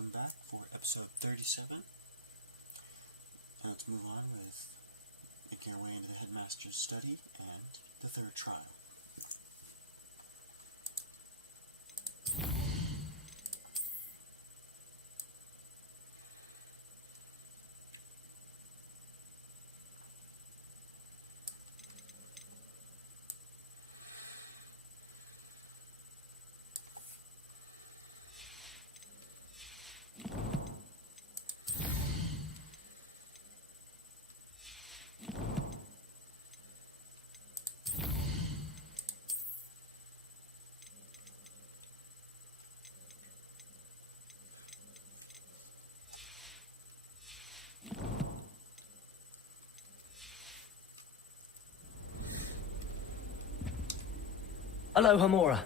welcome back for episode 37. Let's move on with making our way into the headmaster's study and the third trial. Aloha Mora.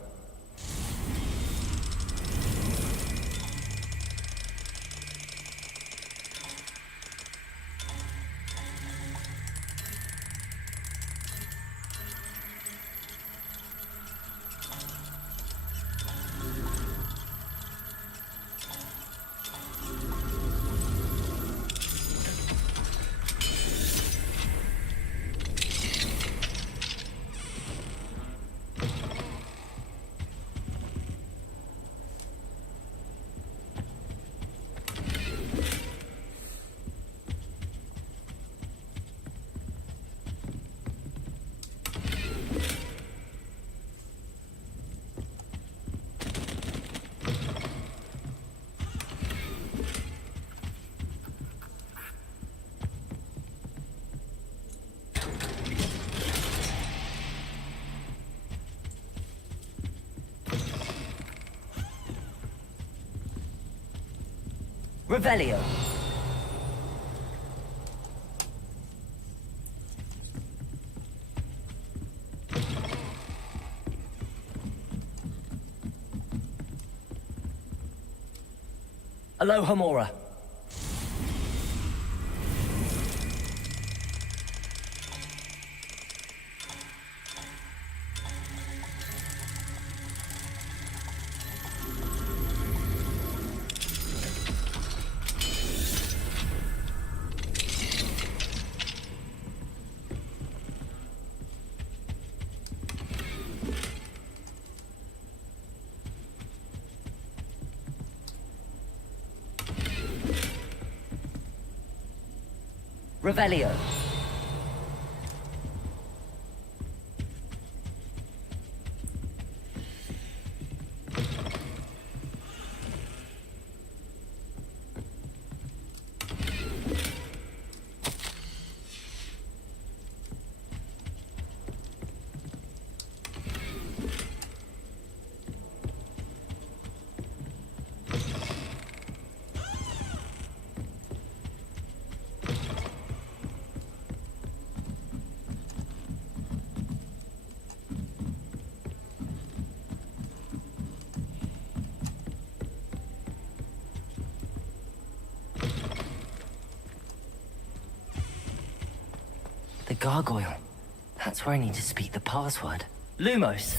Revelio. Aloha Mora. Revelio. The gargoyle. That's where I need to speak the password. Lumos.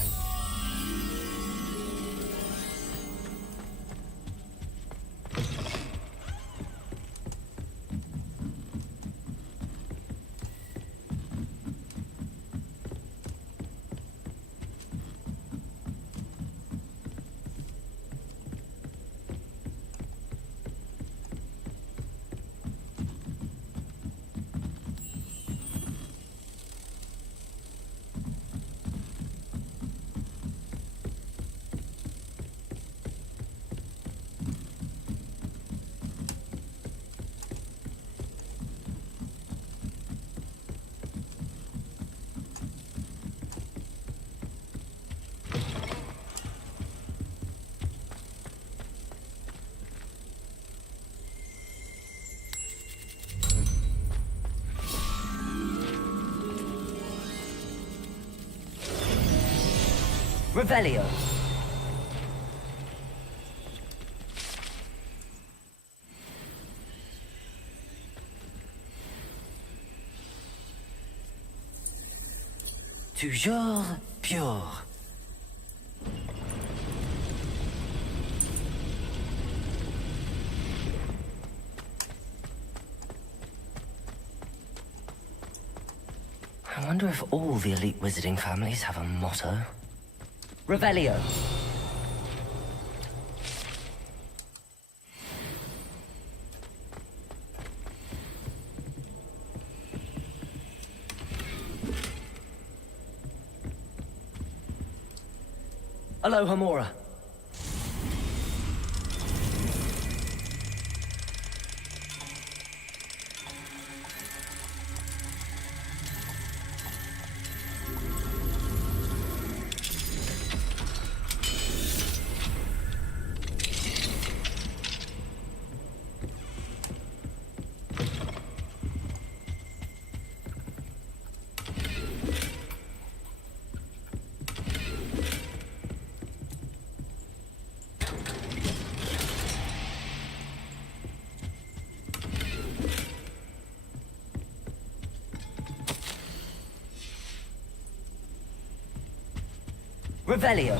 Revelio. Toujours pure. I wonder if all the elite wizarding families have a motto. Revelio. Aloha Mora. Revelio.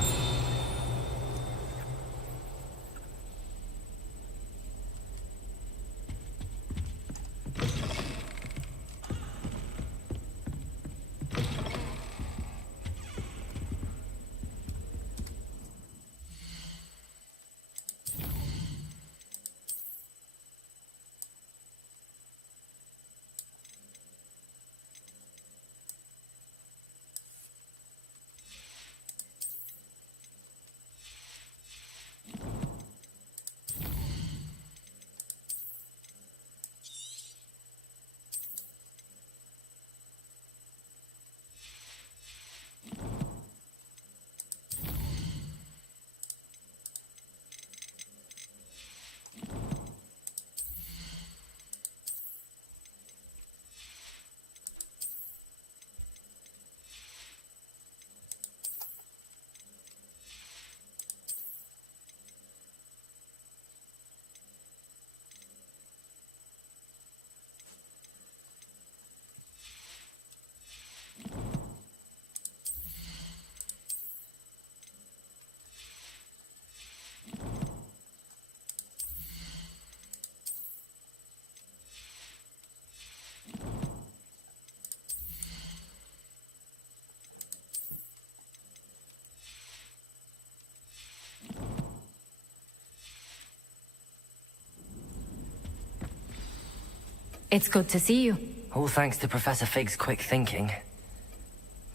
It's good to see you. All thanks to Professor Fig's quick thinking.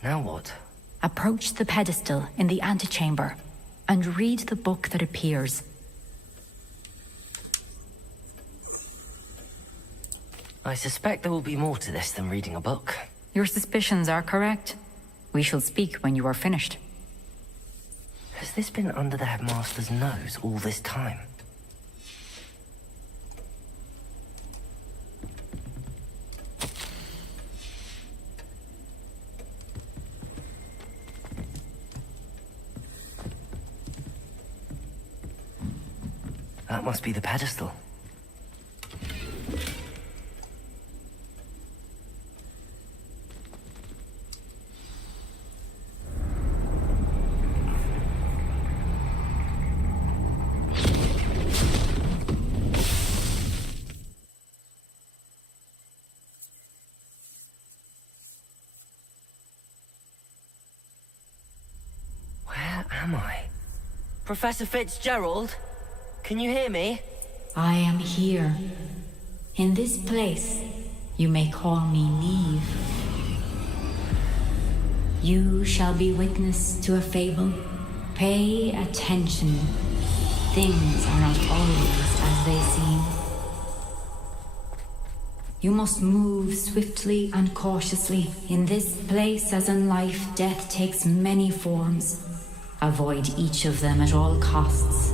Now what? Approach the pedestal in the antechamber and read the book that appears. I suspect there will be more to this than reading a book. Your suspicions are correct. We shall speak when you are finished. Has this been under the headmaster's nose all this time? That must be the pedestal. Where am I? Professor Fitzgerald? Can you hear me? I am here. In this place, you may call me Neve. You shall be witness to a fable. Pay attention. Things are not always as they seem. You must move swiftly and cautiously. In this place, as in life, death takes many forms. Avoid each of them at all costs.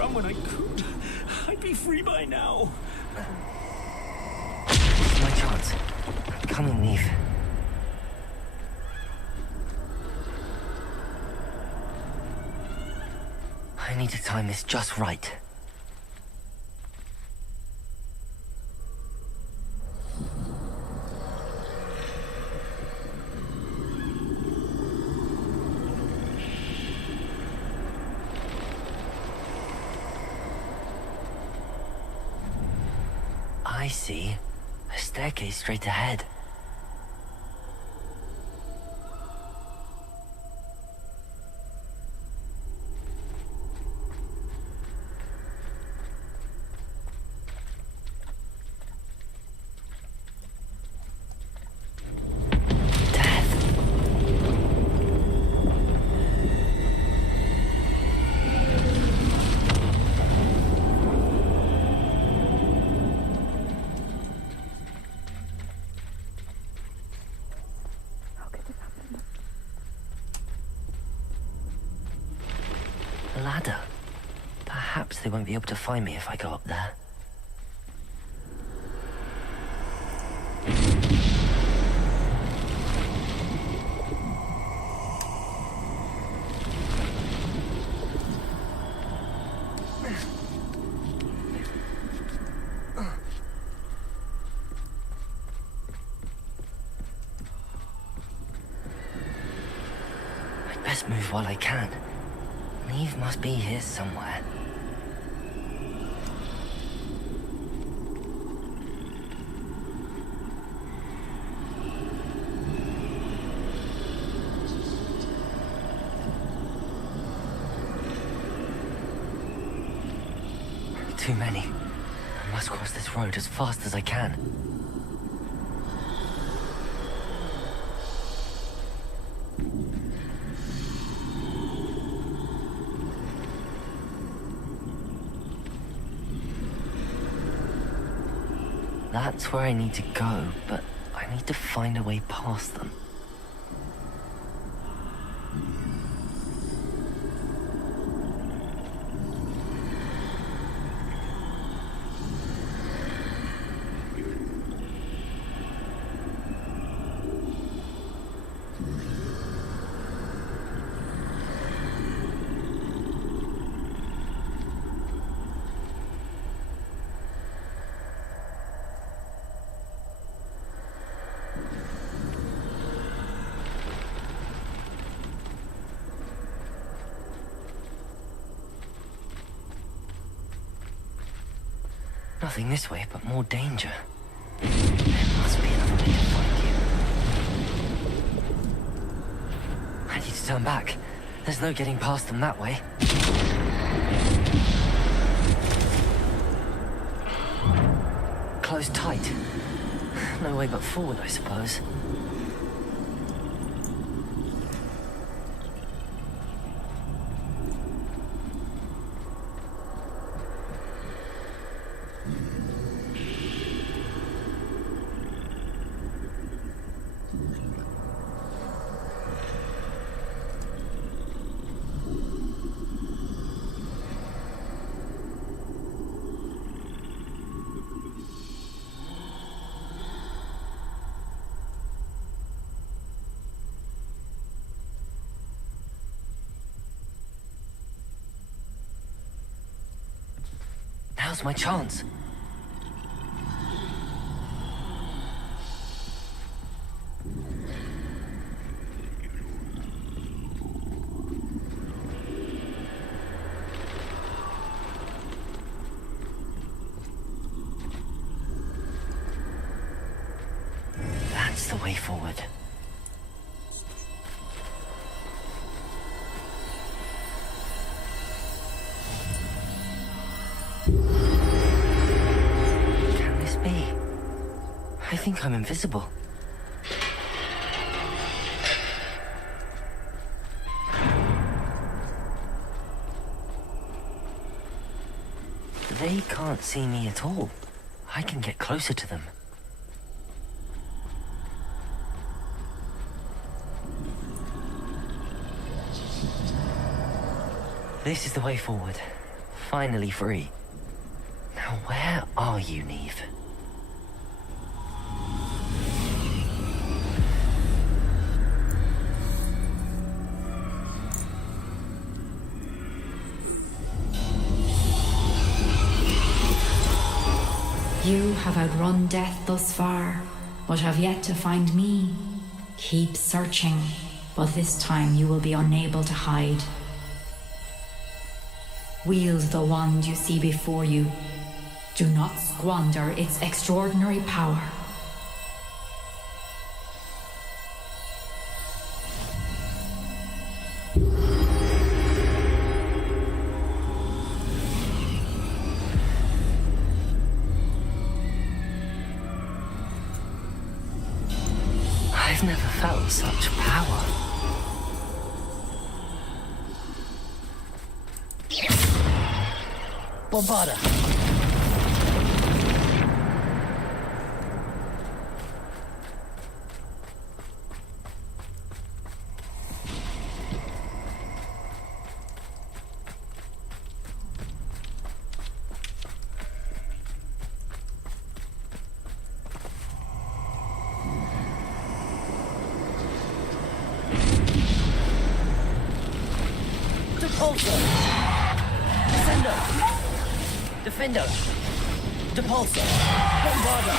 run when I could. I'd be free by now. This is my chance. Come and leave. I need to time this just right. I see. A staircase straight ahead. A ladder. Perhaps they won't be able to find me if I go up there. I'd best move while I can. Neve must be here somewhere. Too many. I must cross this road as fast as I can. That's where I need to go, but I need to find a way past them. Nothing this way, but more danger. There must be another way to find you. I need to turn back. There's no getting past them that way. Closed tight. No way but forward, I suppose. Now's my chance. That's the way forward. I think I'm invisible. They can't see me at all. I can get closer to them. This is the way forward. finally free. Now where are you, Neve? You have outrun death thus far, but have yet to find me. Keep searching, but this time you will be unable to hide. Wield the wand you see before you. Do not squander its extraordinary power. I've never felt such power. Bombarda! Depulso! Descendo! Defendo! Depulso! Bombarda!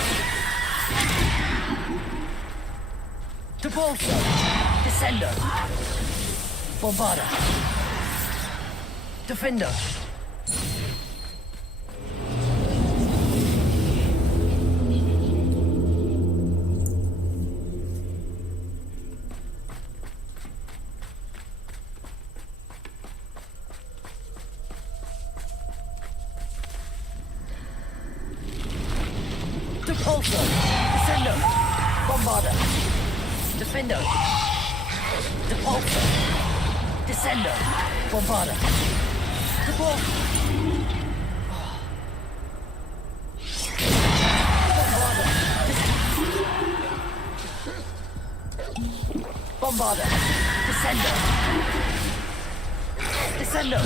Depulso! Descendo! Bombarda! Defendo! Depulso! Descendo! Bombarda! Defendo! Depulso! Descendo! Bombarda! Depulso! Bombarda! Descendo! Descendo!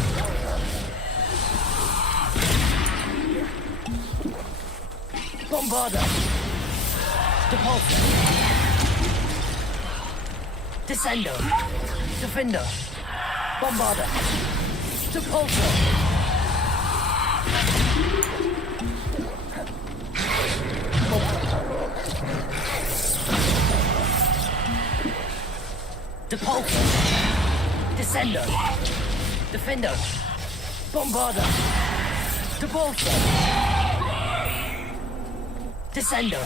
Bombarda! Depulso! Descendo! Defendo! Bombarda! Depulso! Depulso! Descendo! Defendo! Bombarda! Depulso! Descendo!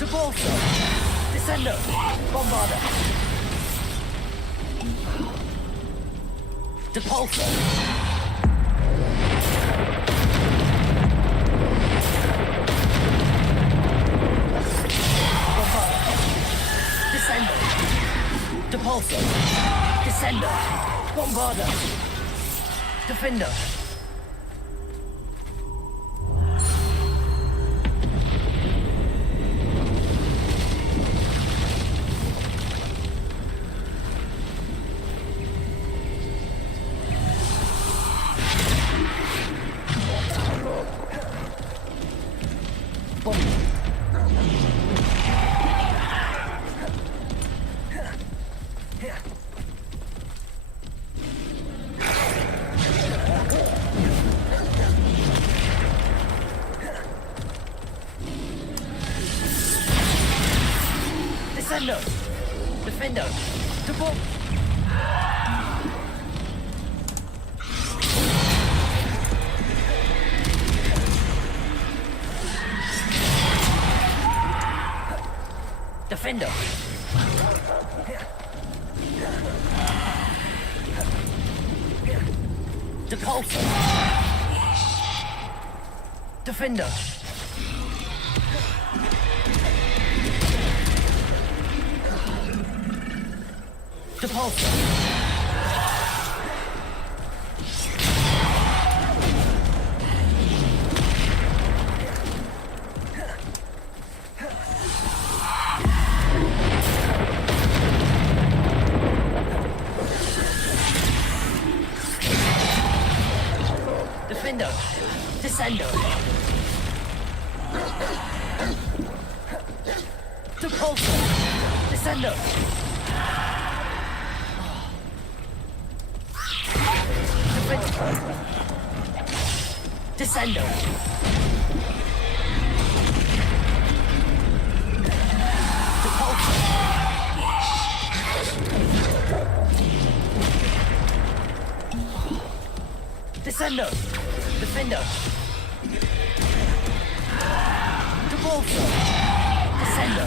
Depulso! Descendo! Bombarda! Depulso! Bombarda! Descendo! Depulso! Descendo! Bombarda! Defendo! Descendo! Defendo! Double! Defendo! Depulsor! Defender! Depulsor! Defendo! Descendo! Depulsor! Descendo! Descendo! Depulsor! Descendo! Defendo! Depulsor! Descendo!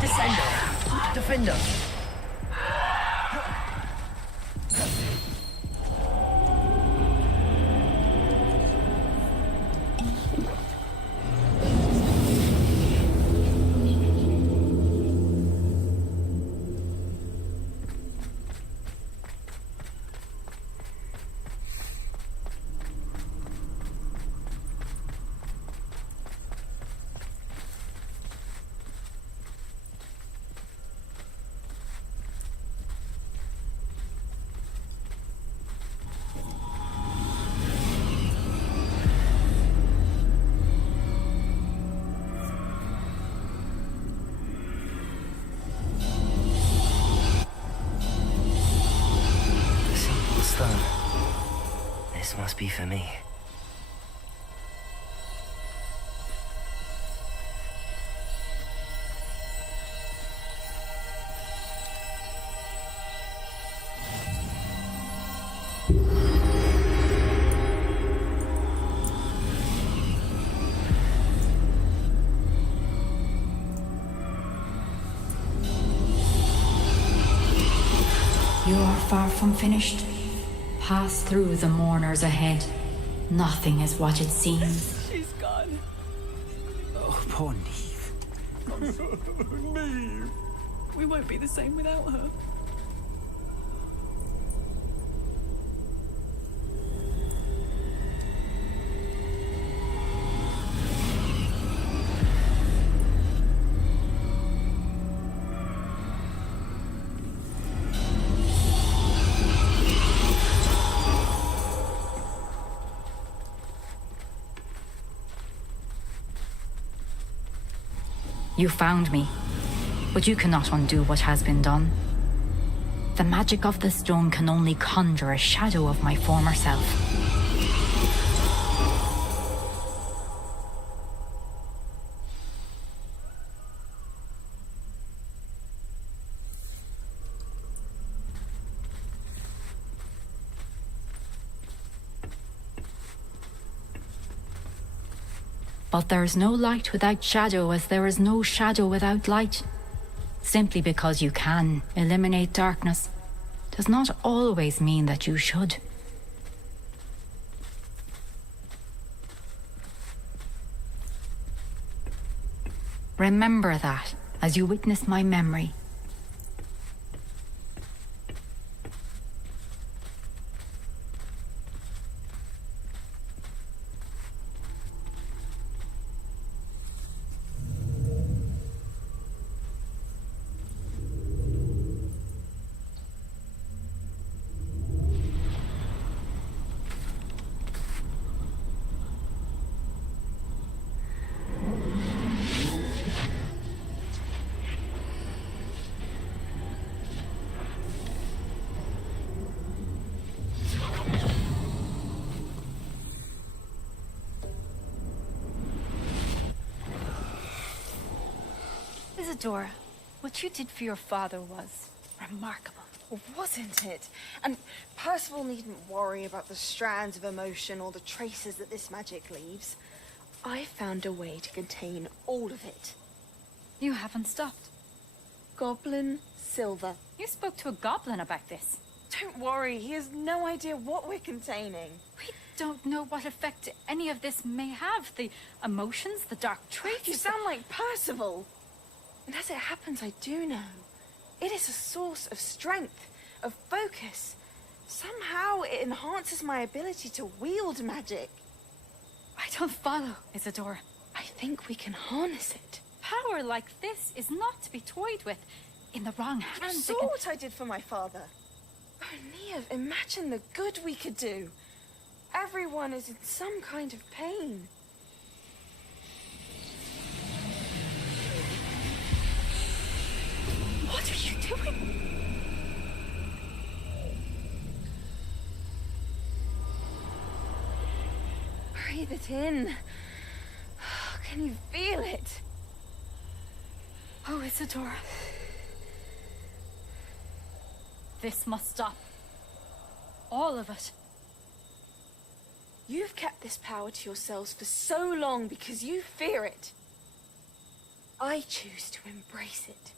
Descendo! Defendo! This must be for me. You are far from finished. Pass through the mourners ahead. Nothing is what it seems. She's gone. Oh, poor Neve. Neve. We won't be the same without her. You found me, but you cannot undo what has been done. The magic of the stone can only conjure a shadow of my former self. But there is no light without shadow, as there is no shadow without light. Simply because you can eliminate darkness does not always mean that you should. Remember that as you witness my memory. Isadora, what you did for your father was remarkable. Wasn't it? And Percival needn't worry about the strands of emotion or the traces that this magic leaves. I found a way to contain all of it. You haven't stopped. Goblin silver. You spoke to a goblin about this. Don't worry, he has no idea what we're containing. We don't know what effect any of this may have. The emotions, the dark traits. You sound like Percival. And as it happens, I do know. It is a source of strength, of focus. Somehow it enhances my ability to wield magic. I don't follow, Isadora. I think we can harness it. Power like this is not to be toyed with. In the wrong You hands, saw what I did for my father. Oh, Neve, imagine the good we could do. Everyone is in some kind of pain. What are you doing? Breathe it in. Can you feel it? Oh, Isadora. This must stop. All of it. You've kept this power to yourselves for so long because you fear it. I choose to embrace it.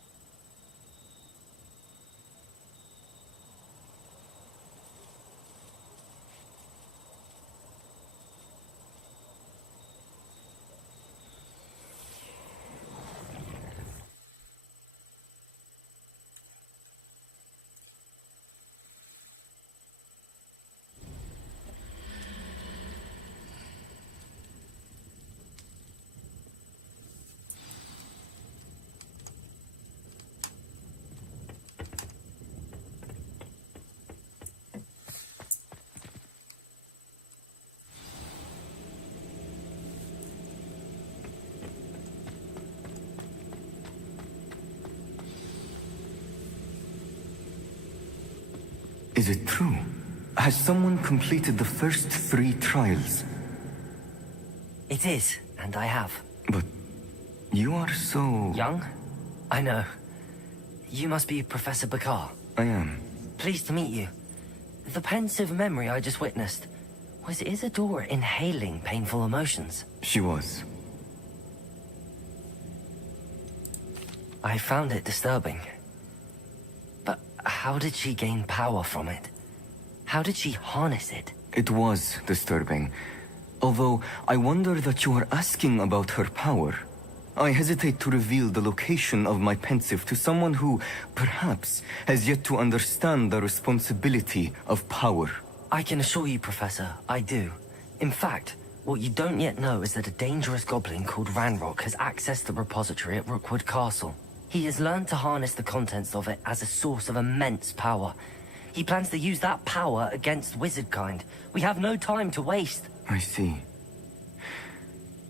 Is it true? Has someone completed the first 3 trials? It is, and I have. But you are so... Young? I know. You must be Professor Bakar. I am. Pleased to meet you. The pensive memory I just witnessed. Was Isadora inhaling painful emotions? She was. I found it disturbing. But how did she gain power from it? How did she harness it? It was disturbing. Although, I wonder that you are asking about her power. I hesitate to reveal the location of my pensive to someone who, perhaps, has yet to understand the responsibility of power. I can assure you, Professor, I do. In fact, what you don't yet know is that a dangerous goblin called Ranrock has accessed the repository at Rookwood Castle. He has learned to harness the contents of it as a source of immense power. He plans to use that power against wizardkind. We have no time to waste. I see.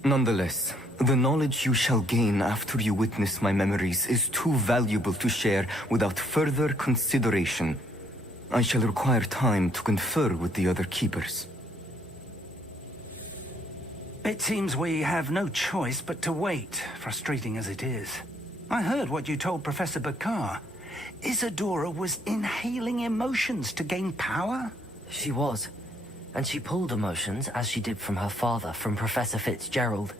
Nonetheless, the knowledge you shall gain after you witness my memories is too valuable to share without further consideration. I shall require time to confer with the other keepers. It seems we have no choice but to wait, frustrating as it is. I heard what you told Professor Bakar. Isadora was inhaling emotions to gain power? She was. And she pulled emotions, as she did from her father, from Professor Fitzgerald,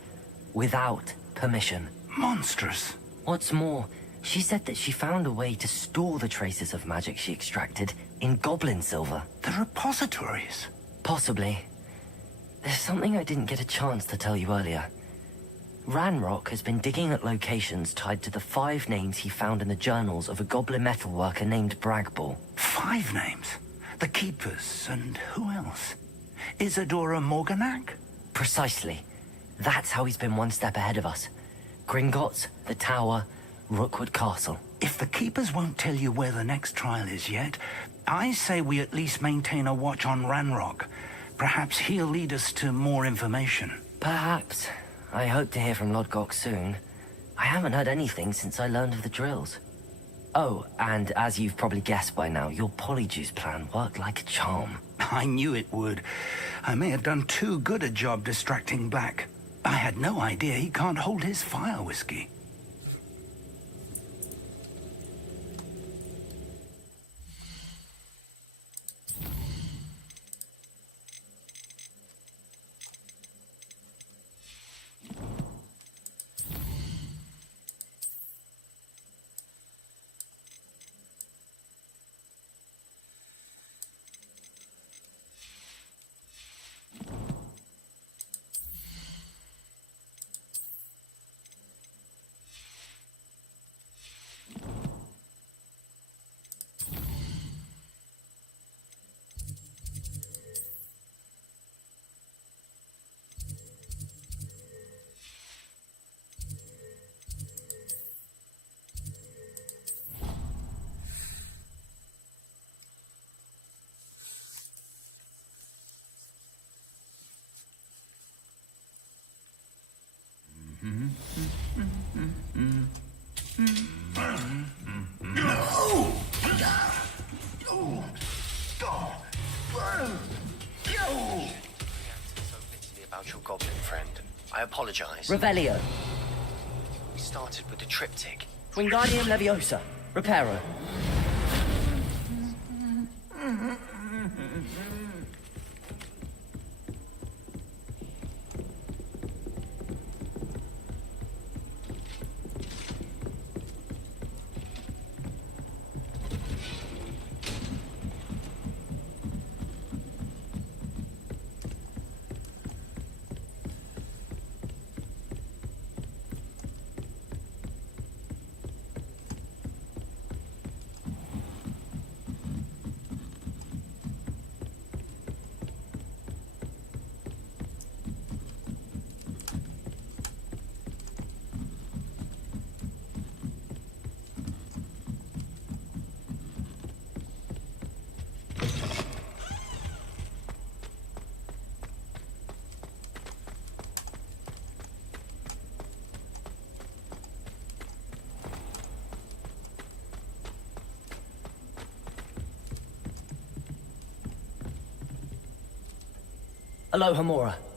without permission. Monstrous. What's more, she said that she found a way to store the traces of magic she extracted in goblin silver. The repositories. Possibly. There's something I didn't get a chance to tell you earlier. Ranrock has been digging at locations tied to the 5 names he found in the journals of a goblin metalworker named Bragball. 5 names? The Keepers, and who else? Isadora Morganac? Precisely. That's how he's been one step ahead of us. Gringotts, the Tower, Rookwood Castle. If the Keepers won't tell you where the next trial is yet, I say we at least maintain a watch on Ranrock. Perhaps he'll lead us to more information. Perhaps. I hope to hear from Lodgok soon. I haven't heard anything since I learned of the drills. Oh, and as you've probably guessed by now, your polyjuice plan worked like a charm. I knew it would. I may have done too good a job distracting Black. I had no idea he can't hold his fire whiskey. About your goblin friend. I apologize. Revelio. We started with the triptych. Wingardium Leviosa. Reparo. Aloha Mora.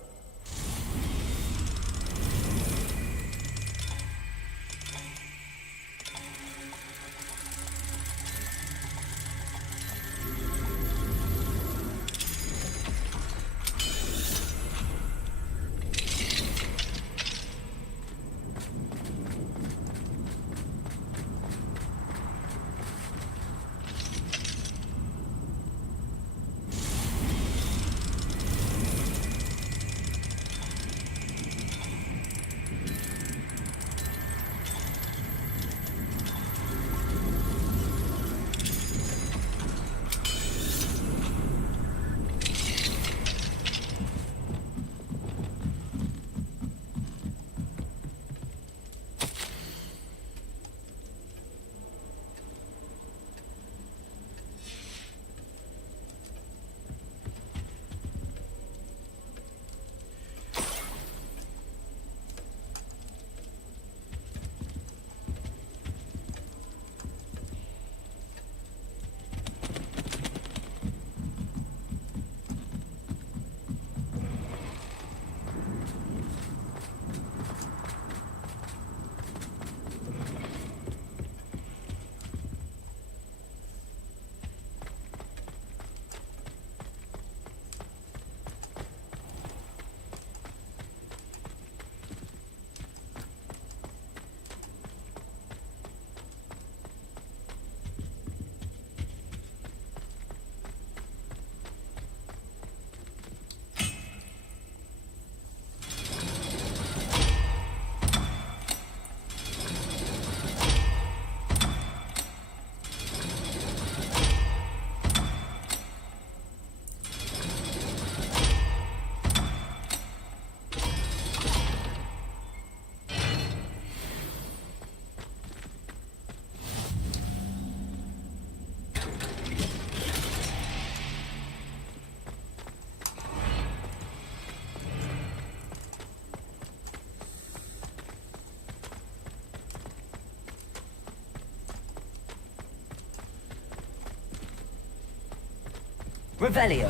Revelio.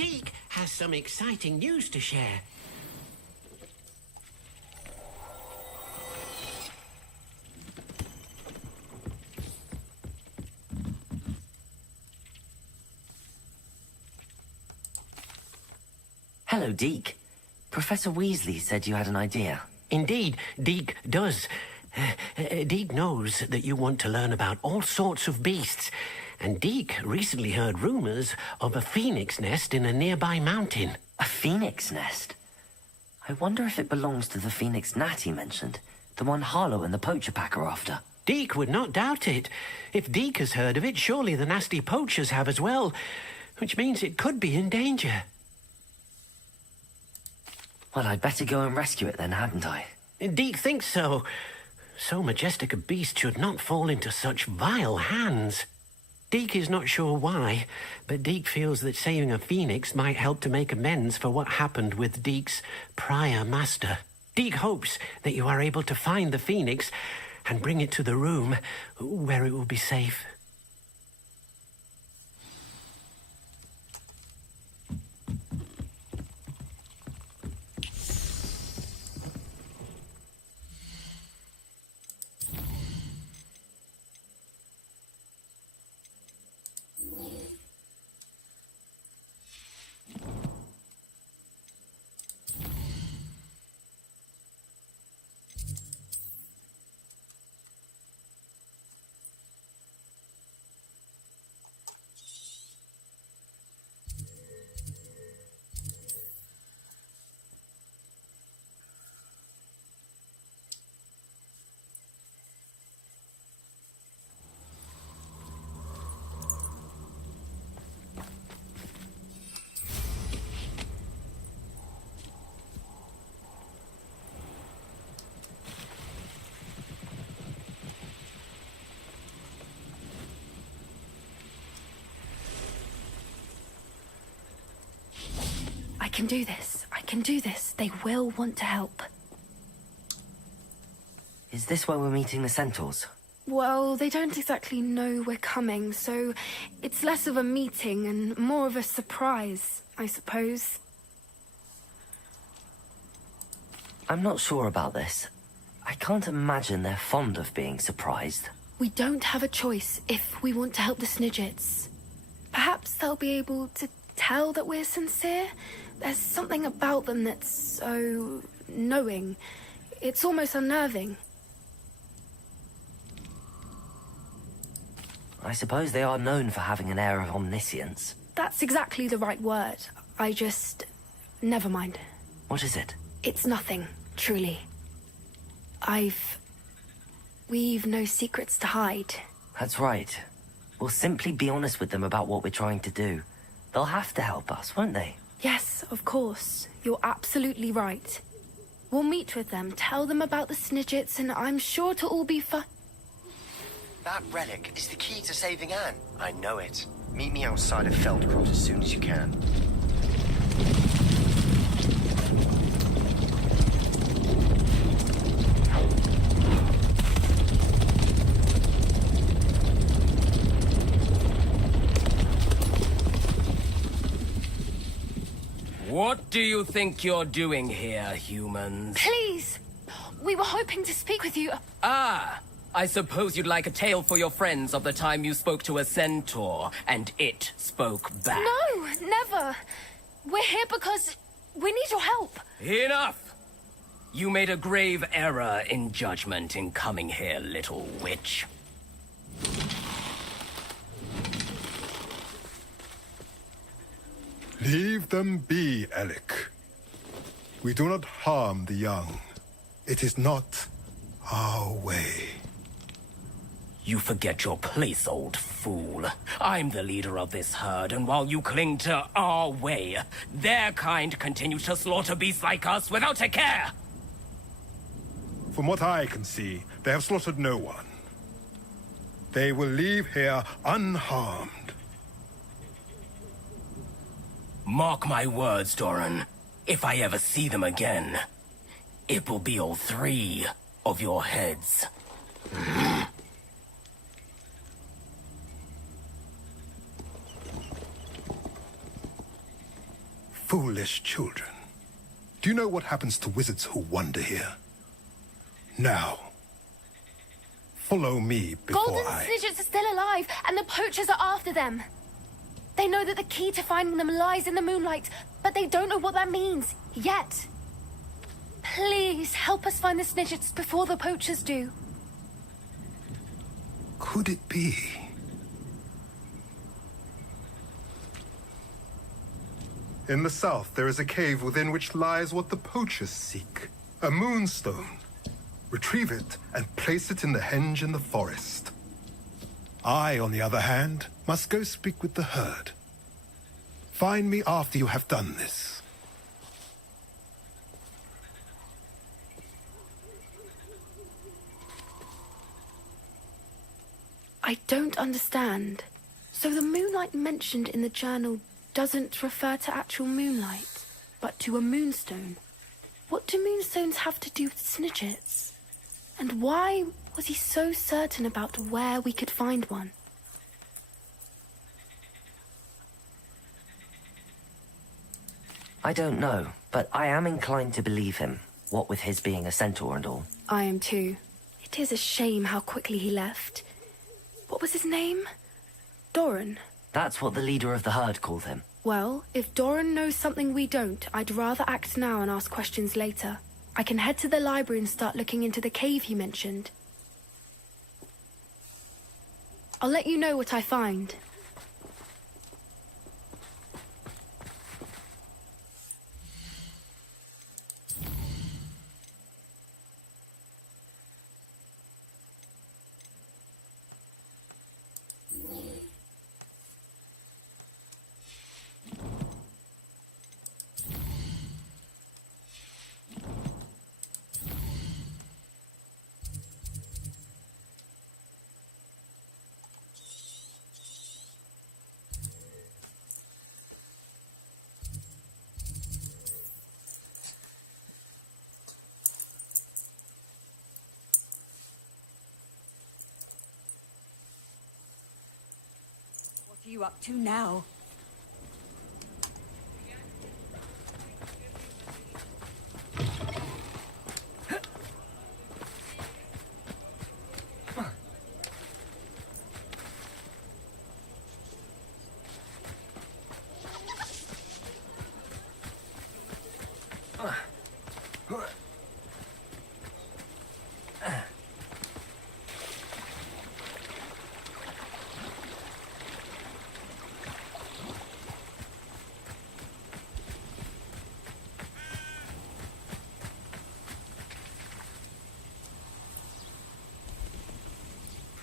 Deke has some exciting news to share. Hello, Deke. Professor Weasley said you had an idea. Indeed, Deke does. Deke knows that you want to learn about all sorts of beasts, and Deke recently heard rumors of a phoenix nest in a nearby mountain. A phoenix nest? I wonder if it belongs to the phoenix gnat he mentioned, the one Harlow and the poacher pack are after. Deke would not doubt it. If Deke has heard of it, surely the nasty poachers have as well, which means it could be in danger. Well, I'd better go and rescue it then, hadn't I? Deke thinks so. So majestic a beast should not fall into such vile hands. Deke is not sure why, but Deke feels that saving a phoenix might help to make amends for what happened with Deke's prior master. Deke hopes that you are able to find the phoenix and bring it to the room where it will be safe. I can do this. I can do this. They will want to help. Is this where we're meeting the centaurs? Well, they don't exactly know we're coming, so it's less of a meeting and more of a surprise, I suppose. I'm not sure about this. I can't imagine they're fond of being surprised. We don't have a choice if we want to help the Snidgets. Perhaps they'll be able to tell that we're sincere. There's something about them that's so knowing. It's almost unnerving. I suppose they are known for having an air of omniscience. That's exactly the right word. Never mind. What is it? It's nothing, truly. We've no secrets to hide. That's right. We'll simply be honest with them about what we're trying to do. They'll have to help us, won't they? Yes, of course. You're absolutely right. We'll meet with them, tell them about the Snidgets, and I'm sure it'll all be fun. That relic is the key to saving Anne. I know it. Meet me outside of Feldcroft as soon as you can. What do you think you're doing here, humans? Please! We were hoping to speak with you. Ah! I suppose you'd like a tale for your friends of the time you spoke to a centaur, and it spoke back. No, never. We're here because we need your help. Enough! You made a grave error in judgment in coming here, little witch. Leave them be, Alec. We do not harm the young. It is not our way. You forget your place, old fool. I'm the leader of this herd, and while you cling to our way, their kind continues to slaughter beasts like us without a care! From what I can see, they have slaughtered no one. They will leave here unharmed. Mark my words, Doran. If I ever see them again, it will be all 3 of your heads. Foolish children. Do you know what happens to wizards who wander here? Now, follow me before Golden Snidgets are still alive, and the poachers are after them. They know that the key to finding them lies in the moonlight, but they don't know what that means, yet. Please, help us find the Snidgets before the poachers do. Could it be? In the south, there is a cave within which lies what the poachers seek. A moonstone. Retrieve it and place it in the henge in the forest. I, on the other hand, must go speak with the herd. Find me after you have done this. I don't understand. So the moonlight mentioned in the journal doesn't refer to actual moonlight, but to a moonstone. What do moonstones have to do with Snidgets? And why was he so certain about where we could find one? I don't know, but I am inclined to believe him, what with his being a centaur and all. I am too. It is a shame how quickly he left. What was his name? Doran. That's what the leader of the herd called him. Well, if Doran knows something we don't, I'd rather act now and ask questions later. I can head to the library and start looking into the cave he mentioned. I'll let you know what I find. What are you up to now?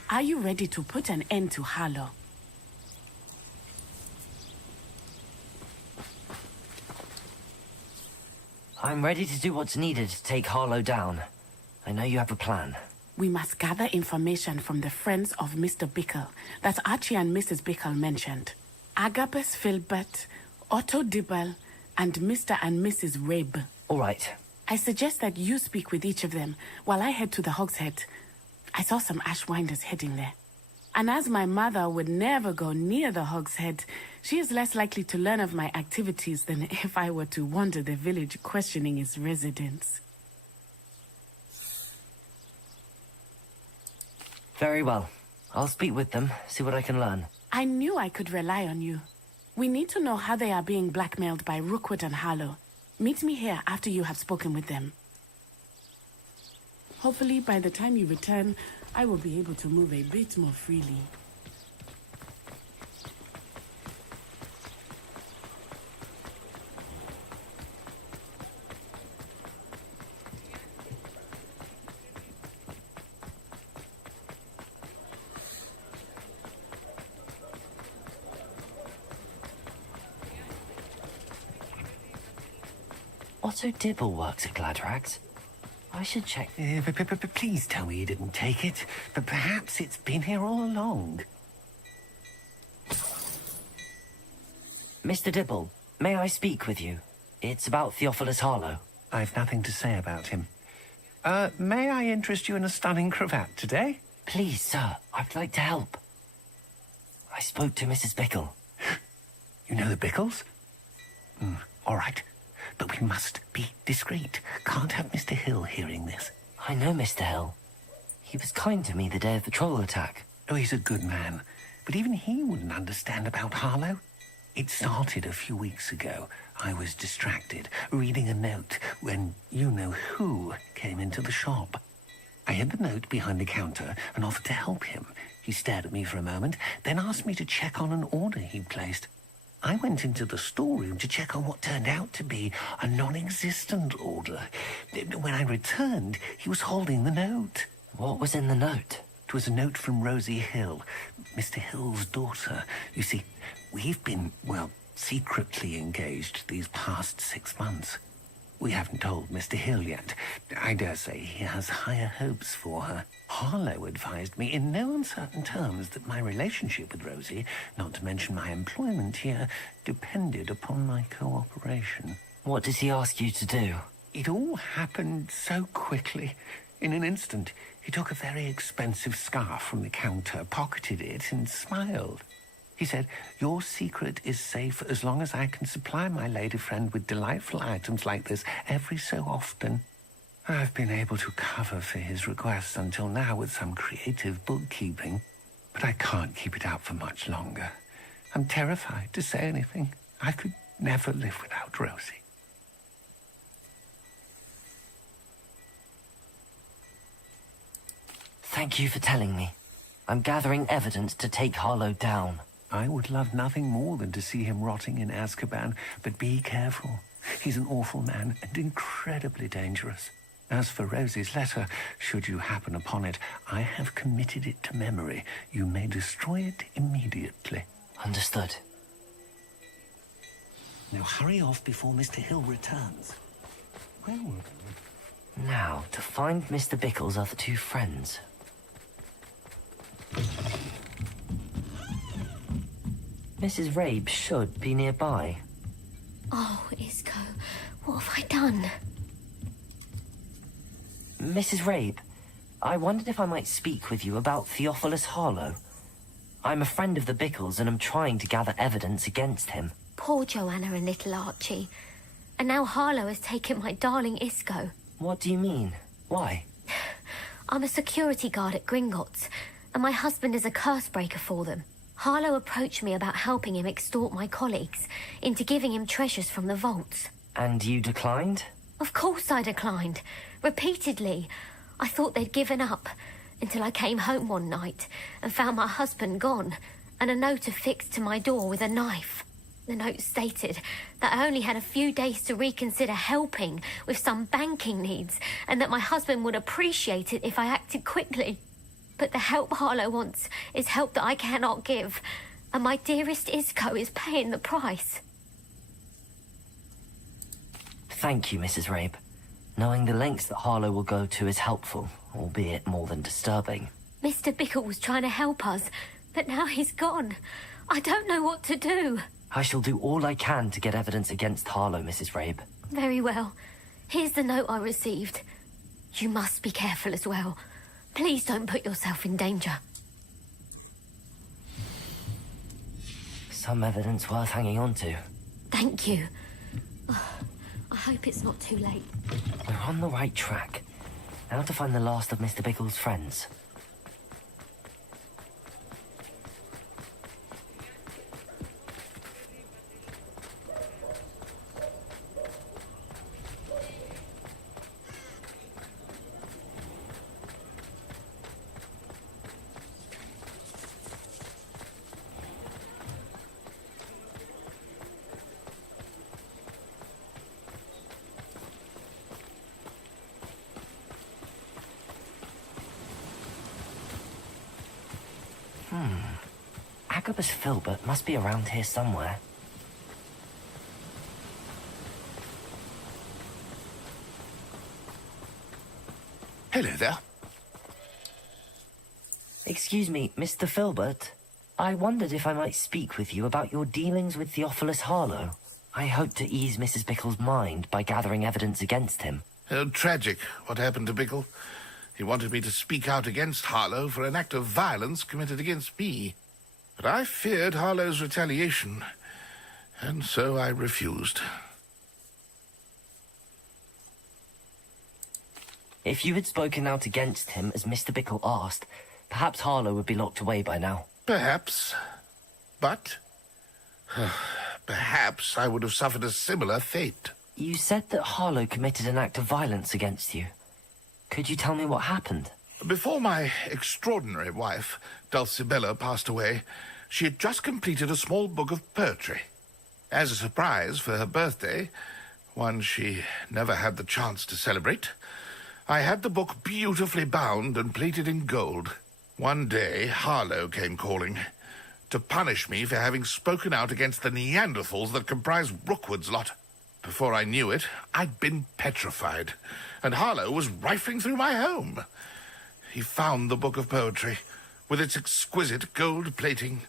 Are you ready to put an end to Harlow? I'm ready to do what's needed to take Harlow down. I know you have a plan. We must gather information from the friends of Mr. Bickle that Archie and Mrs. Bickle mentioned. Agabus Filbert, Otto Dibble, and Mr. and Mrs. Rabe. All right. I suggest that you speak with each of them while I head to the Hogshead. I saw some Ashwinders heading there. And as my mother would never go near the Hogshead, she is less likely to learn of my activities than if I were to wander the village questioning its residents. Very well. I'll speak with them, see what I can learn. I knew I could rely on you. We need to know how they are being blackmailed by Rookwood and Harlow. Meet me here after you have spoken with them. Hopefully, by the time you return, I will be able to move a bit more freely. Otto Dibble works at Gladrags. I should check. Please tell me you didn't take it. But perhaps it's been here all along. Mr. Dibble, may I speak with you? It's about Theophilus Harlow. I've nothing to say about him. May I interest you in a stunning cravat today? Please, sir, I'd like to help. I spoke to Mrs. Bickle. You know the Bickles? all right? But we must be discreet. Can't have Mr. Hill hearing this. I know Mr. Hill. He was kind to me the day of the troll attack. Oh, he's a good man. But even he wouldn't understand about Harlow. It started a few weeks ago. I was distracted, reading a note, when you-know-who came into the shop. I hid the note behind the counter and offered to help him. He stared at me for a moment, then asked me to check on an order he'd placed. I went into the storeroom to check on what turned out to be a non-existent order. When I returned, he was holding the note. What was in the note? It was a note from Rosie Hill, Mr. Hill's daughter. You see, we've been, well, secretly engaged these past 6 months. We haven't told Mr. Hill yet. I dare say he has higher hopes for her. Harlow advised me in no uncertain terms that my relationship with Rosie, not to mention my employment here, depended upon my cooperation. What does he ask you to do? It all happened so quickly. In an instant, he took a very expensive scarf from the counter, pocketed it, and smiled. He said, "Your secret is safe as long as I can supply my lady friend with delightful items like this every so often." I've been able to cover for his requests until now with some creative bookkeeping, but I can't keep it out for much longer. I'm terrified to say anything. I could never live without Rosie. Thank you for telling me. I'm gathering evidence to take Harlow down. I would love nothing more than to see him rotting in Azkaban, but be careful. He's an awful man and incredibly dangerous. As for Rosie's letter, should you happen upon it, I have committed it to memory. You may destroy it immediately. Understood. Now hurry off before Mr. Hill returns. Where were we? Now, to find Mr. Bickle's other two friends. Mrs. Rabe should be nearby. Oh, Isco, what have I done? Mrs. Rabe, I wondered if I might speak with you about Theophilus Harlow. I'm a friend of the Bickles and I'm trying to gather evidence against him. Poor Joanna and little Archie. And now Harlow has taken my darling Isco. What do you mean? Why? I'm a security guard at Gringotts, and my husband is a curse breaker for them. Harlow approached me about helping him extort my colleagues into giving him treasures from the vaults. And you declined? Of course I declined. Repeatedly. I thought they'd given up, until I came home one night and found my husband gone, and a note affixed to my door with a knife. The note stated that I only had a few days to reconsider helping with some banking needs, and that my husband would appreciate it if I acted quickly. But the help Harlow wants is help that I cannot give, and my dearest Isco is paying the price. Thank you, Mrs. Rabe. Knowing the lengths that Harlow will go to is helpful, albeit more than disturbing. Mr. Bickle was trying to help us, but now he's gone. I don't know what to do. I shall do all I can to get evidence against Harlow, Mrs. Rabe. Very well. Here's the note I received. You must be careful as well. Please don't put yourself in danger. Some evidence worth hanging on to. Thank you. I hope it's not too late. We're on the right track. Now to find the last of Mr. Bickle's friends. Agabus Filbert must be around here somewhere. Hello there. Excuse me, Mr. Filbert. I wondered if I might speak with you about your dealings with Theophilus Harlow. I hope to ease Mrs. Bickle's mind by gathering evidence against him. Oh, tragic what happened to Bickle. He wanted me to speak out against Harlow for an act of violence committed against me. But I feared Harlow's retaliation, and so I refused. If you had spoken out against him, as Mr. Bickle asked, perhaps Harlow would be locked away by now. Perhaps. But perhaps I would have suffered a similar fate. You said that Harlow committed an act of violence against you. Could you tell me what happened? Before my extraordinary wife, Dulcibella, passed away, she had just completed a small book of poetry. As a surprise for her birthday, one she never had the chance to celebrate, I had the book beautifully bound and plated in gold. One day, Harlow came calling to punish me for having spoken out against the Neanderthals that comprise Rookwood's lot. Before I knew it, I'd been petrified, and Harlow was rifling through my home. He found the book of poetry, with its exquisite gold plating.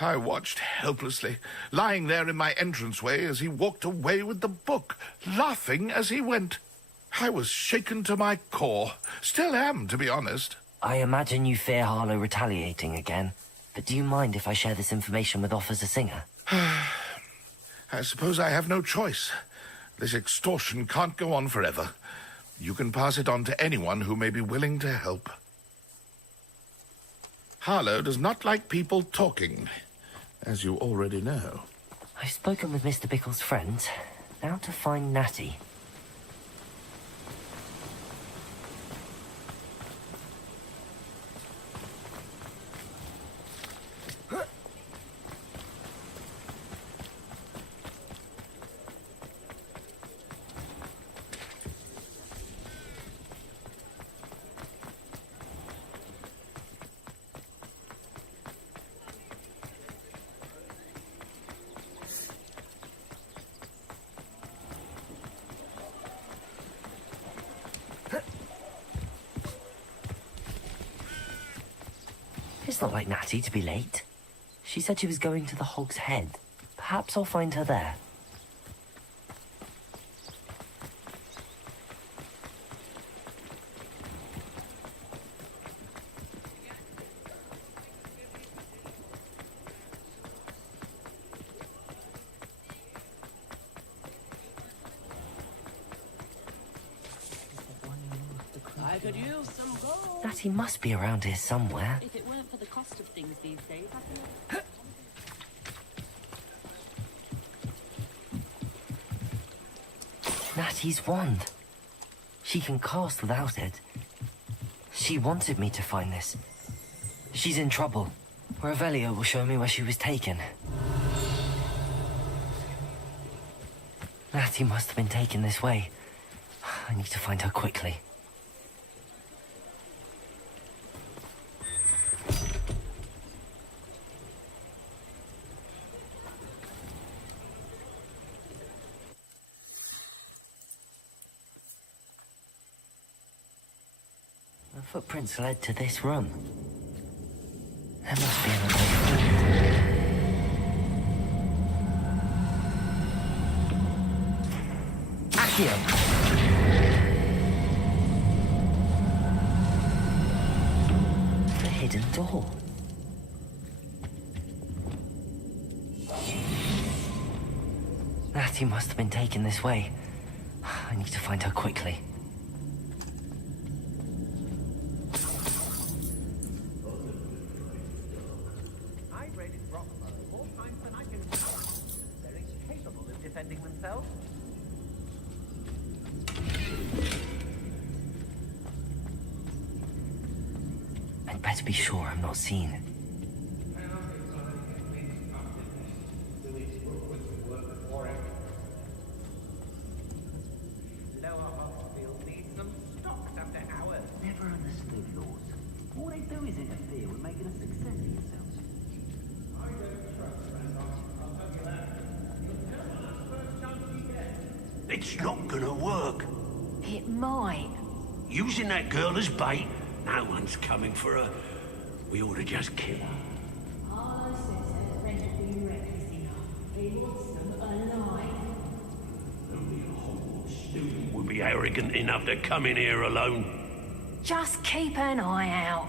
I watched helplessly, lying there in my entranceway as he walked away with the book, laughing as he went. I was shaken to my core. Still am, to be honest. I imagine you fear Harlow retaliating again, but do you mind if I share this information with Officer Singer? I suppose I have no choice. This extortion can't go on forever. You can pass it on to anyone who may be willing to help. Harlow does not like people talking, as you already know. I've spoken with Mr. Bickle's friends. Now to find Natty. It's not like Natty to be late. She said she was going to the Hog's Head. Perhaps I'll find her there. I could use some gold. Natty must be around here somewhere. If it weren't for the cost of things these days, Natty's wand. She can cast without it. She wanted me to find this. She's in trouble. Revelio will show me where she was taken. Natty must have been taken this way. I need to find her quickly. The footprints led to this room. There must be another way. Accio! The hidden door. Natty must have been taken this way. I need to find her quickly. I'd better be sure I'm not seen. Never understood yours. All they do is interfere with making a success of yourselves. I don't trust Randolph. I'll tell you that. You'll tell on us first chance you get. It's not gonna work. It might. Using that girl as bait, no one's coming for her. We ought to just kill her. Harlow says her friend will be reckless enough. He wants them alive. Only a Hogwarts student would be arrogant enough to come in here alone. Just keep an eye out.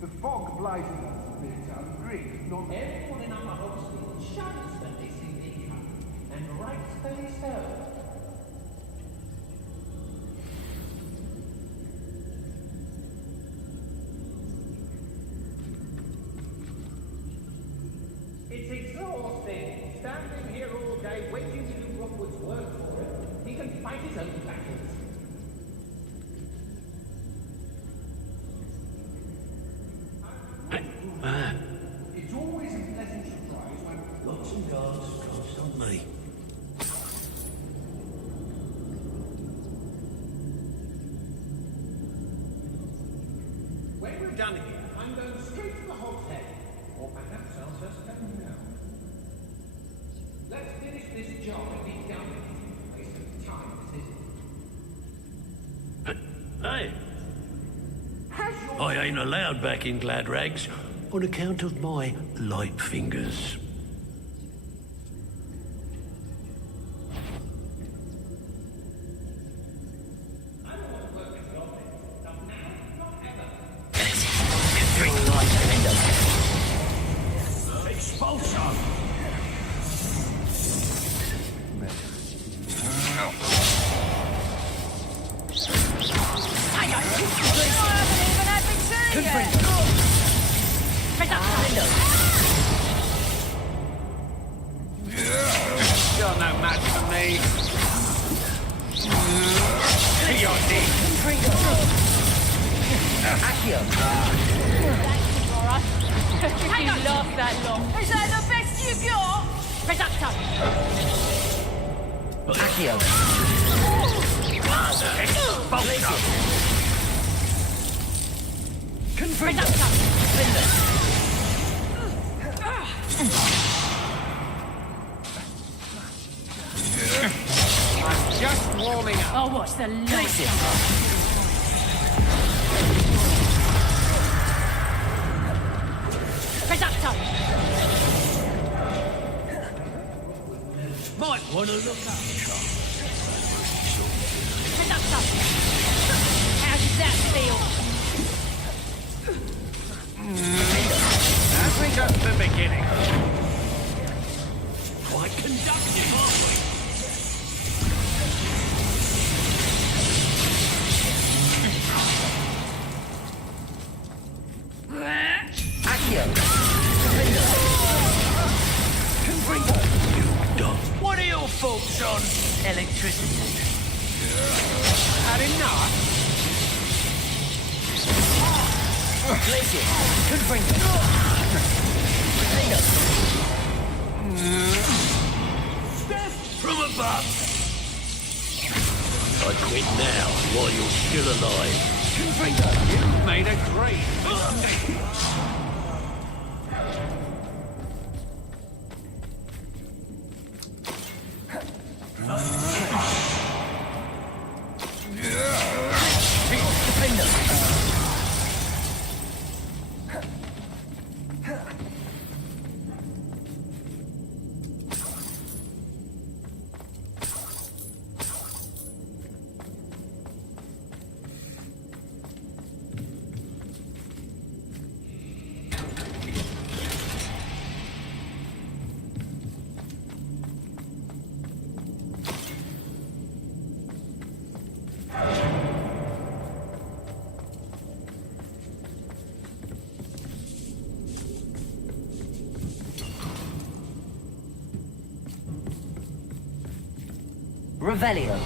The fog blazing us a bit Greek, not everyone in our home shudders when they see Deek come, and rightfully so. It's exhausting, standing here all day waiting to do Rookwood's work for him. He can fight his own battles. It's always a pleasant surprise when lots and guards cast on me. When we're done here, I'm going straight to the Hog's Head. Or perhaps I'll just go now. Let's finish this job and be done with it. Waste of time, this isn't. Hey! I ain't allowed back in Glad Rags on account of my light fingers. Expulsion! You're no match for me. You're dead. Accio. Hang on. Last that long. Is that the best you've got? Reducto. Accio. I'm just warming up. Oh, what's the last? Reducto. Might want to look up. Reducto. How does that feel? That's just the beginning. Quite conductive, aren't we? What are your thoughts on electricity? Had enough? Glacier. Confringo. From above! I quit now, while you're still alive. You made a great mistake. Revelio.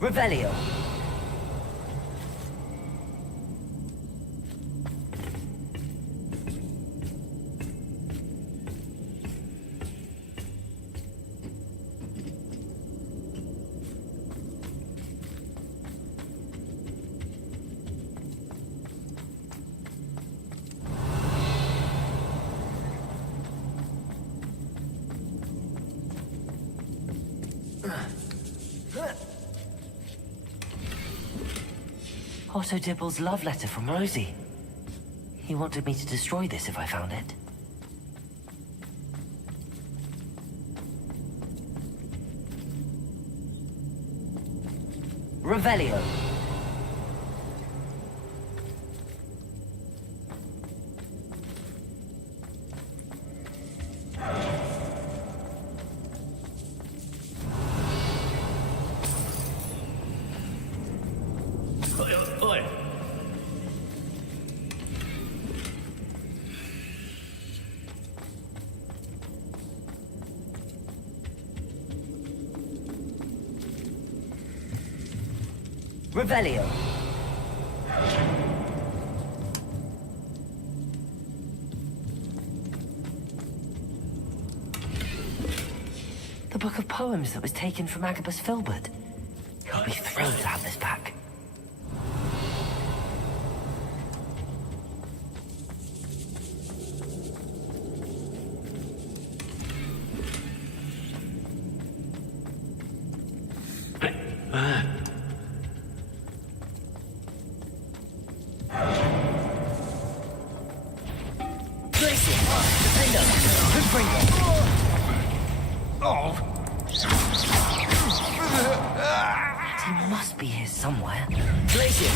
Revelio. Otto Dibble's love letter from Rosie. He wanted me to destroy this if I found it. Revelio. Revelio. The book of poems that was taken from Agabus Filbert. He'll be thrilled to have this back. He must be here somewhere. Glacier.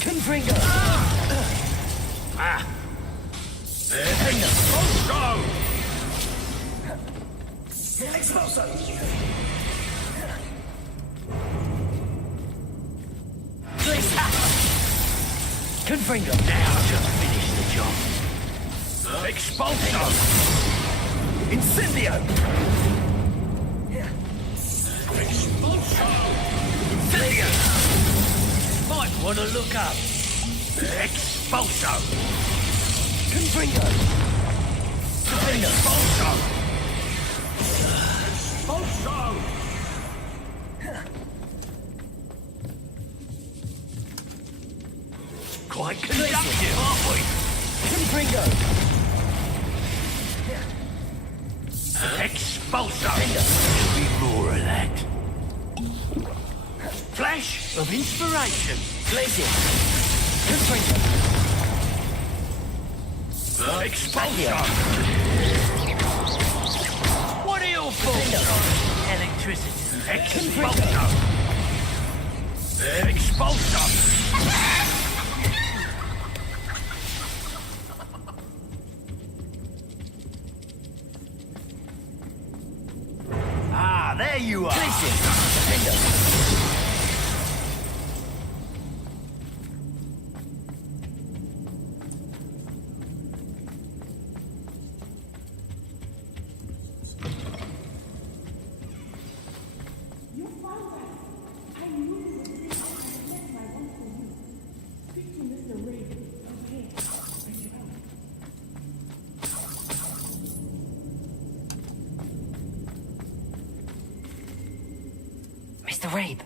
Confringo. Expulso. Confringo. Now just finish the job. Expulso! Incendio! Expulso! Incendio! Might want to look up. Expulso! Confringo. Expulso! Expulso! Quite conductive, aren't we? Confringo. Expulso! There'll be more of that. Flash of inspiration. Glacier. Confringo. Expulso! What are your faults? Electricity. Expulso! Expulso! Ah, there you are. Mr. Rabe,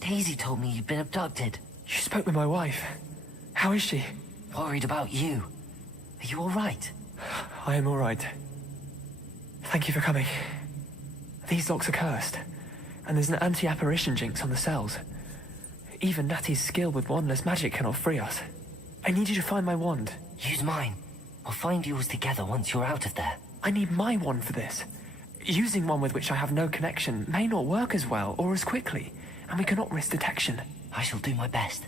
Daisy told me you'd been abducted. You spoke with my wife. How is she? Worried about you. Are you all right? I am all right. Thank you for coming. These locks are cursed, and there's an anti-apparition jinx on the cells. Even Natty's skill with wandless magic cannot free us. I need you to find my wand. Use mine. We'll find yours together once you're out of there. I need my wand for this. Using one with which I have no connection may not work as well or as quickly, and we cannot risk detection. I shall do my best.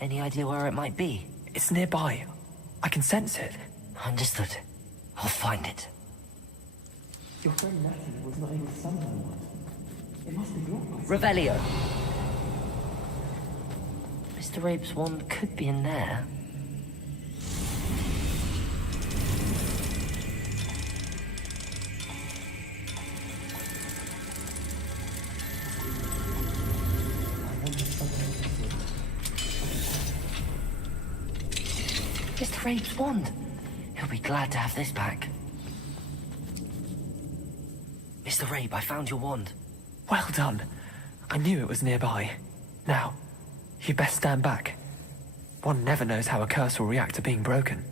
Any idea where it might be? It's nearby. I can sense it. Understood. I'll find it. Your friend Natty was not able to summon my wand. It must be blocked. Revelio. Mr. Rabe's wand could be in there. Mr. Rabe's wand. He'll be glad to have this back. Mr. Rabe, I found your wand. Well done. I knew it was nearby. Now, you best stand back. One never knows how a curse will react to being broken.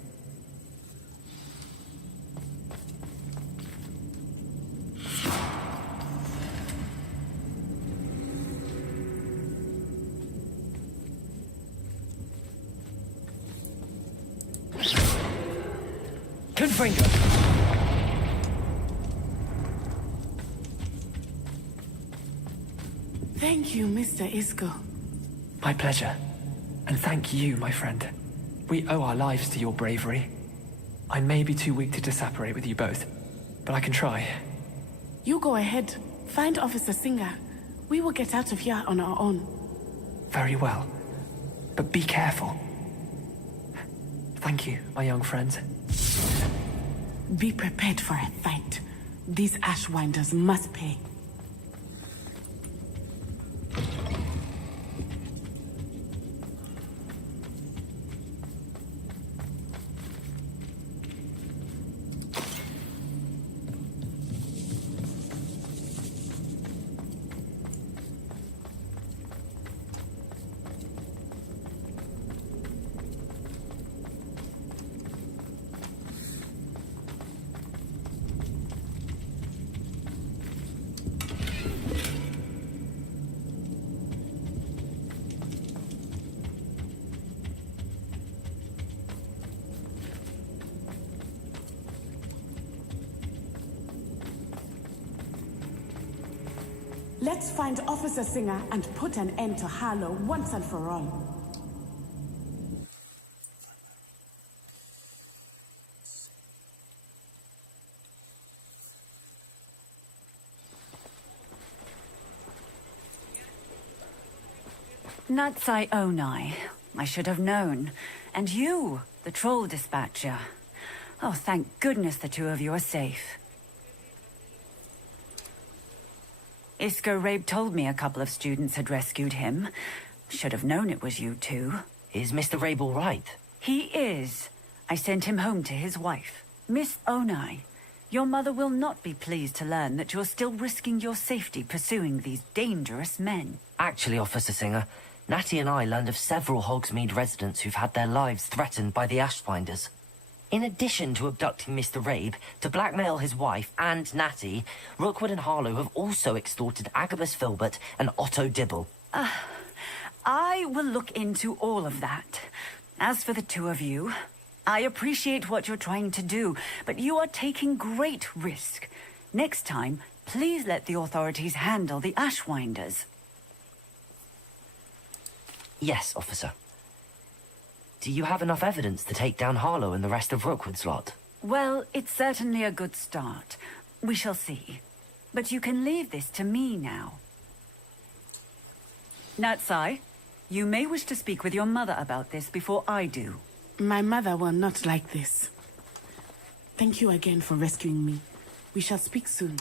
Confringo! Thank you, Mr. Isco. My pleasure. And thank you, my friend. We owe our lives to your bravery. I may be too weak to disapparate with you both, but I can try. You go ahead. Find Officer Singer. We will get out of here on our own. Very well. But be careful. Thank you, my young friends. Be prepared for a fight. These Ashwinders must pay. Let's find Officer Singer and put an end to Harlow once and for all. Natsai Onai. I should have known. And you, the troll dispatcher. Oh, thank goodness the two of you are safe. Isco Rabe told me a couple of students had rescued him. Should have known it was you two. Is Mr. Rabe all right? He is. I sent him home to his wife. Miss Onai, your mother will not be pleased to learn that you're still risking your safety pursuing these dangerous men. Actually, Officer Singer, Natty and I learned of several Hogsmeade residents who've had their lives threatened by the Ashfinders. In addition to abducting Mr. Rabe, to blackmail his wife and Natty, Rookwood and Harlow have also extorted Agabus Filbert and Otto Dibble. I will look into all of that. As for the two of you, I appreciate what you're trying to do, but you are taking great risk. Next time, please let the authorities handle the Ashwinders. Yes, officer. Do you have enough evidence to take down Harlow and the rest of Rookwood's lot? Well, it's certainly a good start. We shall see. But you can leave this to me now. Natsai, you may wish to speak with your mother about this before I do. My mother will not like this. Thank you again for rescuing me. We shall speak soon.